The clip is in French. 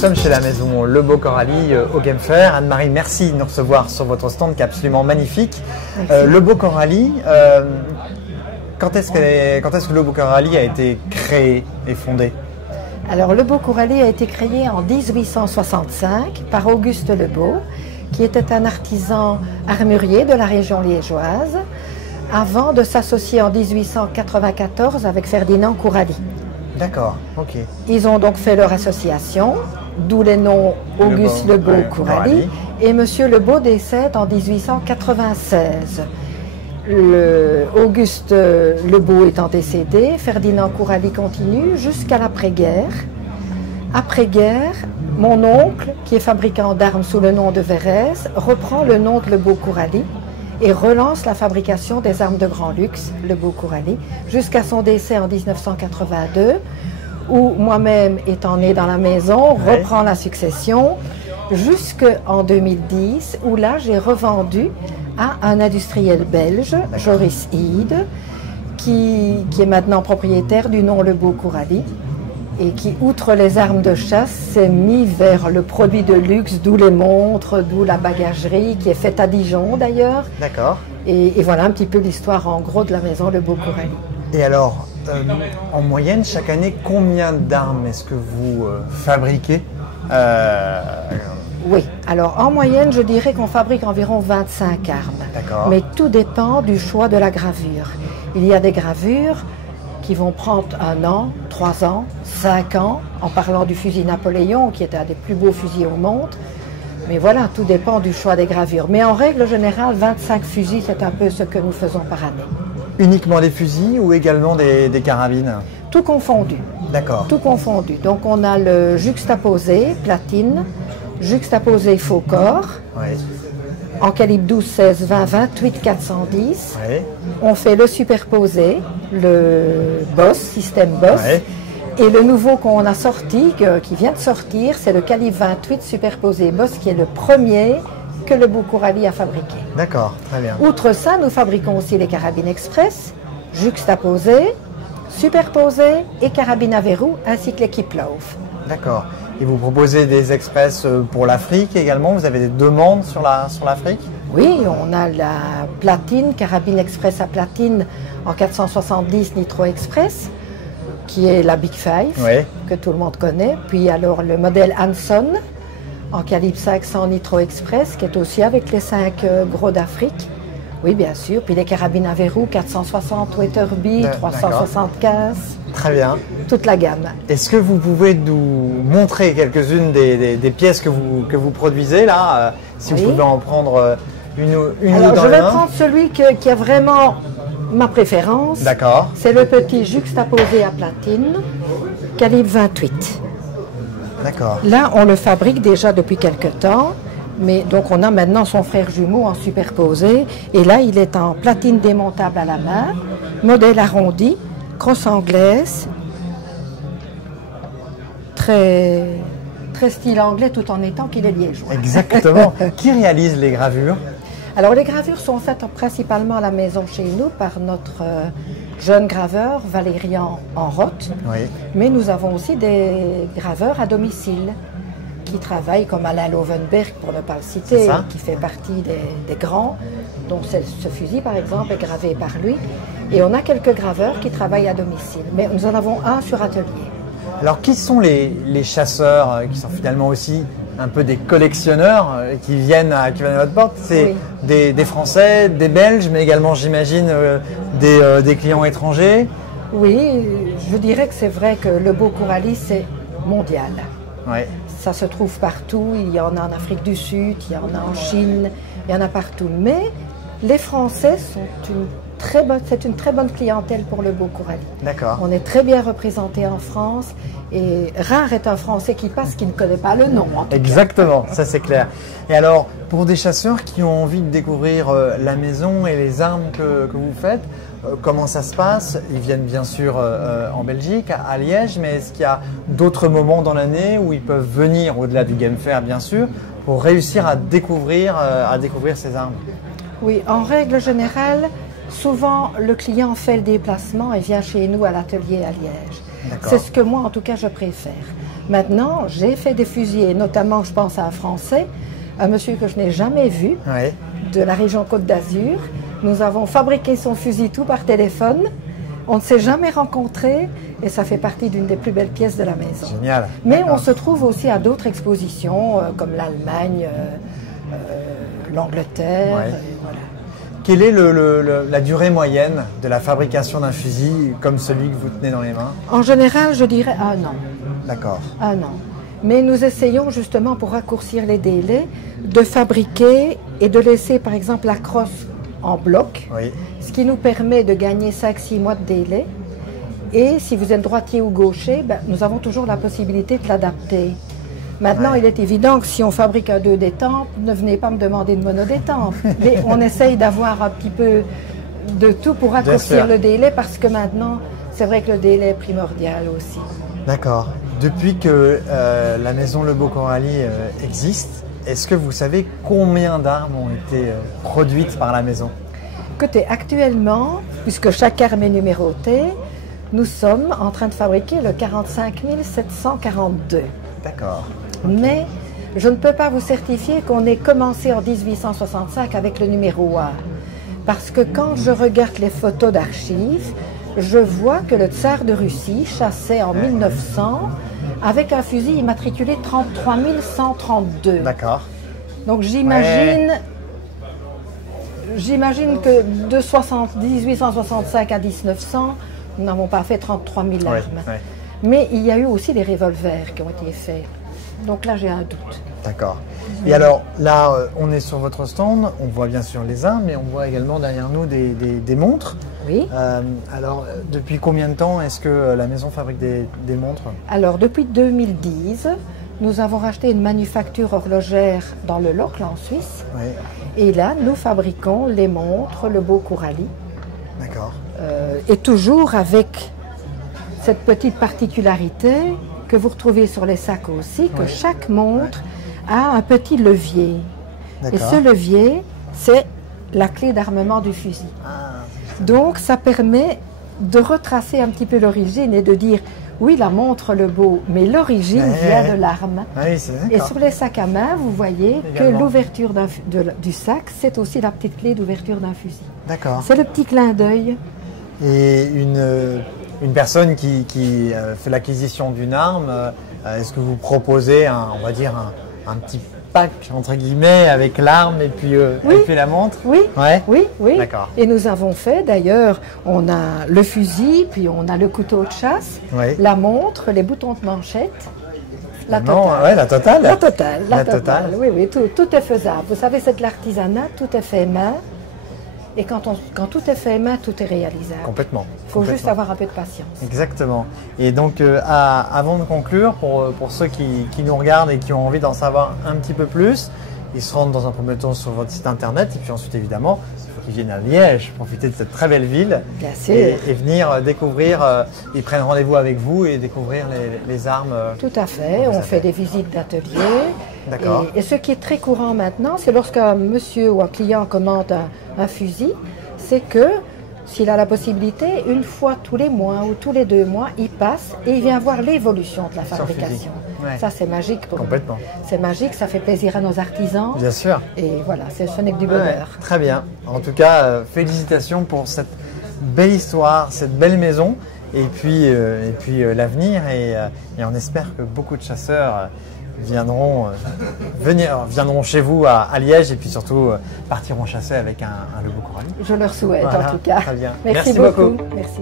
sommes chez la maison Le Beau Coralie au Game Fair. Anne-Marie, merci de nous recevoir sur votre stand qui est absolument magnifique. Le Beau Coralie, quand est-ce que Le Beau Coralie a été créé et fondé? Alors, Le Beau Coralie a été créé en 1865 par Auguste Lebeau, qui était un artisan armurier de la région liégeoise, avant de s'associer en 1894 avec Ferdinand Couralie. D'accord, ok. Ils ont donc fait leur association, d'où les noms Auguste Lebeau Couralie, et Monsieur Lebeau décède en 1896. Auguste Lebeau étant décédé, Ferdinand Couralie continue jusqu'à l'après-guerre. Après-guerre, mon oncle, qui est fabricant d'armes sous le nom de Verrès, reprend le nom de Lebeau Couralie et relance la fabrication des armes de grand luxe, Lebeau Couralie, jusqu'à son décès en 1982, où moi-même, étant né dans la maison, reprend la succession, jusqu'en 2010, où là, j'ai revendu à un industriel belge, Joris Ide, qui est maintenant propriétaire du nom Lebeau Couralie, et qui, outre les armes de chasse, s'est mis vers le produit de luxe, d'où les montres, d'où la bagagerie, qui est faite à Dijon d'ailleurs. D'accord. Et voilà un petit peu l'histoire en gros de la maison Lebeau Couralie. Et alors, en moyenne, chaque année, combien d'armes est-ce que vous fabriquez? Oui, alors en moyenne, je dirais qu'on fabrique environ 25 armes. D'accord. Mais tout dépend du choix de la gravure. Il y a des gravures qui vont prendre 1 an, 3 ans, 5 ans, en parlant du fusil Napoléon, qui est un des plus beaux fusils au monde. Mais voilà, tout dépend du choix des gravures. Mais en règle générale, 25 fusils, c'est un peu ce que nous faisons par année. Uniquement des fusils ou également des carabines? Tout confondu. D'accord. Tout confondu. Donc on a le juxtaposé, platine, juxtaposé faux corps, en calibre 12, 16, 20, 28, 410. On fait le superposé, le Boss, système Boss. Et le nouveau qu'on a sorti, qui vient de sortir, c'est le calibre 28 superposé Boss, qui est le premier que le Beau Couralie a fabriqué. D'accord, très bien. Outre ça, nous fabriquons aussi les carabines express, juxtaposées, superposées et carabines à verrou, ainsi que les Kiplauf. D'accord. Et vous proposez des express pour l'Afrique également? Vous avez des demandes sur l'Afrique? Oui, on a la platine, carabine express à platine en 470 Nitro Express, qui est la Big Five, que tout le monde connaît. Puis alors le modèle Hanson, en calibre 500 Nitro Express, qui est aussi avec les 5 gros d'Afrique. Oui, bien sûr. Puis les carabines à verrou, 460 Weatherby, 375. Très bien. Toute la gamme. Est-ce que vous pouvez nous montrer quelques-unes des pièces que vous produisez là? Si vous pouvez en prendre une ou deux. Alors, je vais prendre celui qui a vraiment ma préférence. D'accord. C'est le petit juxtaposé à platine, calibre 28. D'accord. Là, on le fabrique déjà depuis quelque temps. Mais donc on a maintenant son frère jumeau en superposé, et là il est en platine démontable à la main, modèle arrondi, crosse anglaise, très style anglais tout en étant qu'il est liégeois. Exactement. Qui réalise les gravures? Alors les gravures sont faites principalement à la maison chez nous par notre jeune graveur Valérian Enroth, mais nous avons aussi des graveurs à domicile qui travaillent comme Alain Lovenberg, pour ne pas le citer, qui fait partie des grands, dont ce fusil par exemple est gravé par lui. Et on a quelques graveurs qui travaillent à domicile, mais nous en avons un sur atelier. Alors qui sont les chasseurs qui sont finalement aussi un peu des collectionneurs qui viennent à votre porte? C'est des Français, des Belges, mais également j'imagine des clients étrangers? Oui, je dirais que c'est vrai que le Beau Couralie c'est mondial. Ça se trouve partout, il y en a en Afrique du Sud, il y en a en Chine, il y en a partout. Mais les Français sont c'est une très bonne clientèle pour le Beau Couralie. D'accord. On est très bien représenté en France et rare est un Français qui passe qui ne connaît pas le nom. Exactement, ça c'est clair. Et alors, pour des chasseurs qui ont envie de découvrir la maison et les armes que vous faites, comment ça se passe? Ils viennent bien sûr en Belgique, à Liège, mais est-ce qu'il y a d'autres moments dans l'année où ils peuvent venir, au-delà du Game Fair bien sûr, pour réussir à découvrir ces armes? Oui, en règle générale, souvent le client fait le déplacement et vient chez nous à l'atelier à Liège. C'est ce que moi en tout cas je préfère. Maintenant, j'ai fait des fusils, et notamment, je pense à un Français, un monsieur que je n'ai jamais vu, Oui. de la région Côte d'Azur. Nous avons fabriqué son fusil tout par téléphone. On ne s'est jamais rencontrés et ça fait partie d'une des plus belles pièces de la maison. Génial. Mais on se trouve aussi à d'autres expositions, comme l'Allemagne, l'Angleterre. Ouais. Voilà. Quelle est la durée moyenne de la fabrication d'un fusil comme celui que vous tenez dans les mains? En général, je dirais un an. D'accord. Un an. Mais nous essayons justement, pour raccourcir les délais, de fabriquer et de laisser par exemple la crosse en bloc, Oui. ce qui nous permet de gagner 5-6 mois de délai. Et si vous êtes droitier ou gaucher, ben, nous avons toujours la possibilité de l'adapter. Maintenant, Ouais. il est évident que si on fabrique un 2 d'étampes, ne venez pas me demander de monodétampe. Mais on essaye d'avoir un petit peu de tout pour raccourcir le délai, parce que maintenant, c'est vrai que le délai est primordial aussi. D'accord. Depuis que la maison Le Beau Coralie existe, est-ce que vous savez combien d'armes ont été produites par la maison? Écoutez, actuellement, puisque chaque arme est numérotée, nous sommes en train de fabriquer le 45 742. D'accord. Mais je ne peux pas vous certifier qu'on ait commencé en 1865 avec le numéro 1. Parce que quand je regarde les photos d'archives, je vois que le tsar de Russie chassait en 1900 avec un fusil immatriculé 33 132. D'accord. Donc j'imagine que de 1865 à 1900, nous n'avons pas fait 33 000 armes. Ouais. Mais il y a eu aussi des revolvers qui ont été faits. Donc là, j'ai un doute. D'accord. Et alors, là, on est sur votre stand, on voit bien sûr les armes, mais on voit également derrière nous des montres. Oui. Alors, depuis combien de temps est-ce que la maison fabrique des montres? Alors, depuis 2010, nous avons racheté une manufacture horlogère dans le Locle, en Suisse. Oui. Et là, nous fabriquons les montres Le Beau Coralie. D'accord. Et toujours avec cette petite particularité que vous retrouvez sur les sacs aussi, que chaque montre a un petit levier. Et ce levier, c'est la clé d'armement du fusil. Donc ça permet de retracer un petit peu l'origine et de dire, oui, la montre Le Beau, mais l'origine vient de l'arme. Oui, et sur les sacs à main, vous voyez également que l'ouverture du sac, c'est aussi la petite clé d'ouverture d'un fusil. D'accord. C'est le petit clin d'œil. Et une personne qui fait l'acquisition d'une arme, est-ce que vous proposez on va dire un petit pack entre guillemets avec l'arme et puis la montre? Oui, ouais. oui. D'accord. Et nous avons fait d'ailleurs, on a le fusil, puis on a le couteau de chasse, la montre, les boutons de manchette. La totale. La totale. La totale. Oui, tout est faisable. Vous savez, c'est de l'artisanat, tout est fait main. Et quand tout est fait main, tout est réalisable. Complètement. Il faut juste avoir un peu de patience. Exactement. Et donc, avant de conclure, pour ceux qui nous regardent et qui ont envie d'en savoir un petit peu plus, ils se rendent dans un premier temps sur votre site internet et puis ensuite, évidemment, il faut qu'ils viennent à Liège, profiter de cette très belle ville. Bien sûr. Et venir découvrir, ils prennent rendez-vous avec vous et découvrir les armes. Tout à fait. On fait des visites d'atelier. D'accord. Et ce qui est très courant maintenant, c'est lorsqu'un monsieur ou un client commande un fusil, c'est que s'il a la possibilité, une fois tous les mois ou tous les 2 mois, il passe et il vient voir l'évolution de la fabrication. Ouais. Ça, c'est magique pour Complètement. nous. C'est magique, ça fait plaisir à nos artisans. Bien sûr. Et voilà, ce n'est que du bonheur. Ouais, très bien. En tout cas, félicitations pour cette belle histoire, cette belle maison. Et puis l'avenir. Et on espère que beaucoup de chasseurs viendront chez vous à Liège et puis surtout partiront chasser avec un Le Beau Coralie. Je leur souhaite Voilà, en tout cas. très bien. Merci beaucoup. Merci.